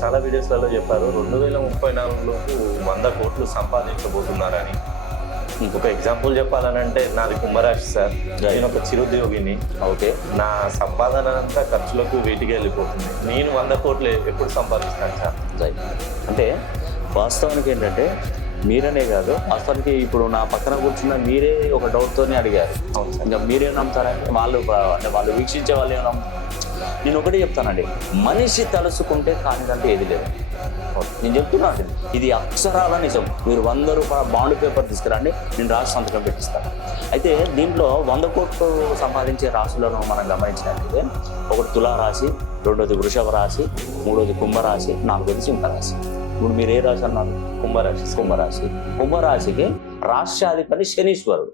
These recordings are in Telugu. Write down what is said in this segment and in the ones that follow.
చాలా వీడియోస్లలో చెప్పారు 2034 లోపు 100 కోట్లు సంపాదించబోతున్నారని. ఒక ఎగ్జాంపుల్ చెప్పాలనంటే నాది కుంభరాశి సార్. నేను ఒక చిరుద్యోగిని. ఓకే. నా సంపాదన అంతా ఖర్చులకు వీటికి వెళ్ళిపోతుంది. నేను 100 కోట్లు ఎప్పుడు సంపాదిస్తాను సార్? రైట్. అంటే వాస్తవానికి ఏంటంటే మీరనే కాదు, వాస్తవానికి ఇప్పుడు నా పక్కన కూర్చున్న మీరే ఒక డౌట్తోనే అడిగారు. అవును సార్. ఇంకా మీరే నమ్ముతారంటే వాళ్ళు వీక్షించే వాళ్ళు ఏమో నేను ఒకటే చెప్తానండి, మనిషి తలుసుకుంటే కానిదంటే ఏది లేదు. నేను చెప్తున్నాను, ఇది అక్షరాల నిజం. మీరు 100 రూపాయల బాండ్ పేపర్ తీసుకురండి, నేను రాసి సంతకం పెట్టిస్తాను. అయితే దీంట్లో 100 కోట్లు సంపాదించే రాశులను మనం గమనించినట్లయితే ఒకటి తులారాశి, రెండోది వృషభ రాశి, మూడోది కుంభరాశి, నాలుగోది సింహరాశి. ఇప్పుడు మీరు ఏ రాశి అన్నారు? కుంభరాశి. కుంభరాశి. కుంభరాశికి రాష్ట్రాధిపతి శనీశ్వరుడు.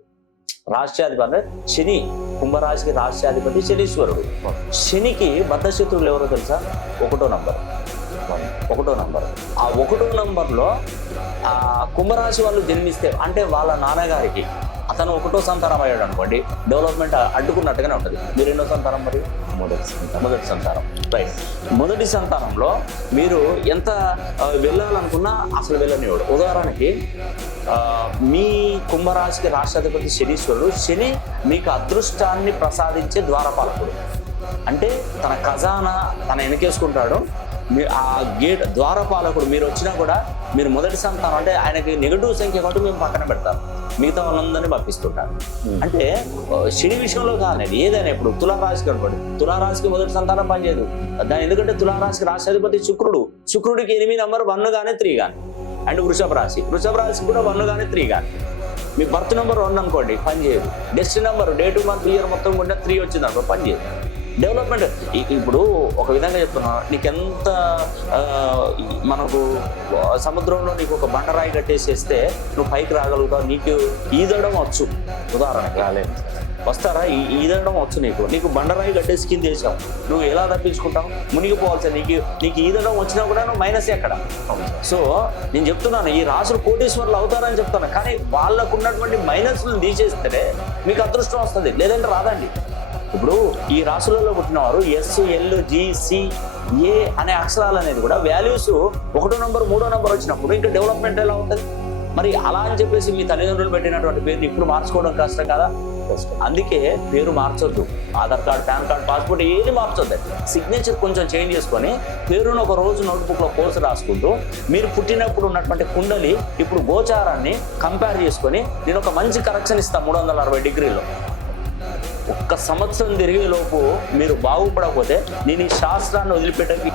రాష్ట్రాధిపతి శని. కుంభరాశికి రాష్ట్రాధిపతి శనీశ్వరుడు. శనికి బద్ధశత్రువులు ఎవరో తెలుసా? 1వ నంబర్. ఆ 1వ నంబర్లో కుంభరాశి వాళ్ళు జన్మిస్తే అంటే వాళ్ళ నాన్నగారికి అతను 1వ సంతానం అయ్యాడు అనుకోండి, డెవలప్మెంట్ అడ్డుకున్నట్టుగానే ఉంటుంది. మీరు ఎన్నో సంతానం? మరి మొదటి సంతానం. రైట్. మొదటి సంతానంలో మీరు ఎంత వెళ్ళాలనుకున్నా అసలు వెళ్ళనివాడు. ఉదాహరణకి మీ కుంభరాశికి రాష్ట్రాధిపతి శనీశ్వరుడు. శని మీకు అదృష్టాన్ని ప్రసాదించే ద్వారపాలకుడు. అంటే తన ఖజానా తన వెనకేసుకుంటాడు. ఆ గేట్ ద్వారపాలకుడు. మీరు వచ్చినా కూడా మీరు మొదటి సంతానం అంటే ఆయనకి నెగటివ్ సంఖ్య కాబట్టి మేము పక్కన పెడతాం, మిగతా వాళ్ళందరినీ పంపిస్తుంటారు. అంటే శని విషయంలో కాలేదు, ఏదైనా ఇప్పుడు తులారాశికి అనుకోండి, తులారాశికి మొదటి సంతానం పనిచేయదు. దాని ఎందుకంటే తులారాశికి రాష్ట్రాధిపతి శుక్రుడు. శుక్రుడికి 8 నంబర్ 1 కానీ 3 కానీ. అండ్ వృషభ రాశి కూడా 1 కానీ 3 కానీ. మీ బర్త్ నెంబర్ 1 అనుకోండి, పనిచేయదు. Destiny number date month year మొత్తం కూడా 3 వచ్చింది అనుకో, పనిచేయదు. డెవలప్మెంట్ ఇప్పుడు ఒక విధంగా చెప్తున్నా, నీకెంత మనకు సముద్రంలో నీకు ఒక బండరాయి కట్టేసేస్తే నువ్వు పైకి రాగలుగుతావు. నీకు ఈదడం వచ్చు, ఉదాహరణకి రాలేదు వస్తారా? ఈదడం వచ్చు నీకు బండరాయి కట్టేసి కింద వేసావు, నువ్వు ఎలా తప్పించుకుంటావు? మునిగిపోవాల్సి. నీకు ఈదడం వచ్చినా కూడా నువ్వు మైనస్ ఎక్కడ? సో నేను చెప్తున్నాను, ఈ రాసులు కోటీశ్వరులు అవుతారని చెప్తాను, కానీ వాళ్ళకు ఉన్నటువంటి మైనస్లను తీసేస్తేనే మీకు అదృష్టం వస్తుంది, లేదంటే రాదండి. ఇప్పుడు ఈ రాశులలో పుట్టినవారు ఎస్, ఎల్, జి, సి, ఏ అనే అక్షరాలు అనేది కూడా వాల్యూస్ 1వ నంబర్ 3వ నంబర్ వచ్చినప్పుడు ఇంకా డెవలప్మెంట్ ఎలా ఉంటుంది? మరి అలా అని చెప్పేసి మీ తల్లిదండ్రులు పెట్టినటువంటి పేరుని ఇప్పుడు మార్చుకోవడం కష్టం కదా. అందుకే పేరు మార్చొద్దు. Aadhaar card, PAN card, passport ఏది మార్చొద్దు. సిగ్నేచర్ కొంచెం చేంజ్ చేసుకొని పేరును ఒక రోజు నోట్బుక్లో కోర్సు రాసుకుంటూ మీరు పుట్టినప్పుడు ఉన్నటువంటి కుండలి ఇప్పుడు గోచారాన్ని కంపేర్ చేసుకొని నేను ఒక మంచి కరెక్షన్ ఇస్తాను 360 డిగ్రీలో. 1 సంవత్సరం తిరిగే లోపు మీరు బాగుపడకపోతే నేను ఈ శాస్త్రాన్ని వదిలిపెట్టకి